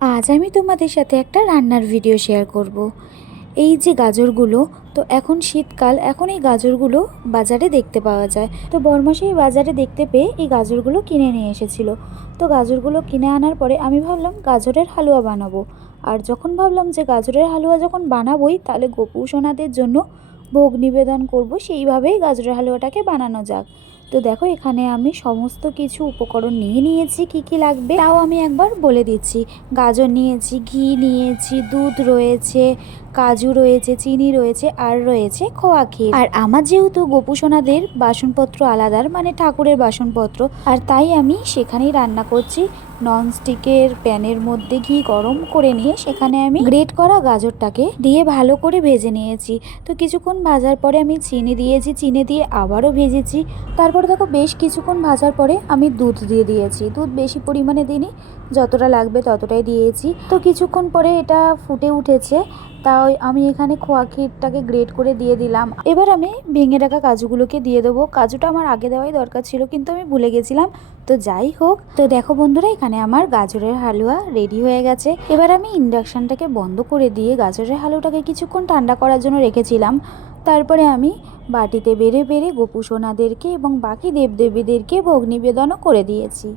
আজ আমি তোমাদের সাথে একটা রান্নার ভিডিও শেয়ার করব। এই যে গাজরগুলো, তো এখন শীতকাল, এখন এই গাজরগুলো বাজারে দেখতে পাওয়া যায়। তো বরমাসে বাজারে দেখতে পেয়ে এই গাজরগুলো কিনে নিয়ে এসেছিল। তো গাজরগুলো কিনে আনার পরে আমি ভাবলাম গাজরের হালুয়া বানাবো। আর যখন ভাবলাম যে গাজরের হালুয়া যখন বানাবোই, তাহলে গোপু সোনাদের জন্য ভোগ নিবেদন করব, সেইভাবেই গাজরের হালুয়াটাকে বানানো যাক। তো দেখো, এখানে আমি সমস্ত কিছু উপকরণ নিয়ে নিয়েছি। কি কি লাগবে তাও আমি একবার বলে দিচ্ছি। গাজর নিয়েছি, ঘি নিয়েছি, দুধ রয়েছে, কাজু রয়েছে, চিনি রয়েছে, আর রয়েছে খোয়া ক্ষীর। আর আমার যেহেতু গোপু সোনাদের বাসনপত্র আলাদার, মানে ঠাকুরের বাসনপত্র, আর তাই আমি সেখানেই রান্না করছি। ননস্টিকের প্যানের মধ্যে ঘি গরম করে নিয়ে সেখানে আমি গ্রেট করা গাজরটাকে দিয়ে ভালো করে ভেজে নিয়েছি। তো কিছুক্ষণ ভাজার পরে আমি চিনি দিয়েছি, চিনি দিয়ে আবারও ভেজেছি। তারপর দেখো, বেশ কিছুক্ষণ ভাজার পরে আমি দুধ দিয়ে দিয়েছি। দুধ বেশি পরিমাণে দিইনি, যতটা লাগবে ততটাই দিয়েছি। তো কিছুক্ষণ পরে এটা ফুটে উঠেছে, তাই আমি এখানে খোয়া ক্ষীরটাকে গ্রেট করে দিয়ে দিলাম। এবার আমি ভেঙে রাখা কাজুগুলোকে দিয়ে দেবো। কাজুটা আমার আগে দেওয়াই দরকার ছিল, কিন্তু আমি ভুলে গেছিলাম। তো যাই হোক, তো দেখো বন্ধুরা, এখানে আমার গাজরের হালুয়া রেডি হয়ে গেছে। এবার আমি ইন্ডাকশানটাকে বন্ধ করে দিয়ে গাজরের হালুয়াটাকে কিছুক্ষণ ঠান্ডা করার জন্য রেখেছিলাম। তারপরে আমি বাটিতে বেড়ে বেড়ে গোপু সোনাদেরকে এবং বাকি দেবদেবীদেরকে ভোগ নিবেদনও করে দিয়েছি।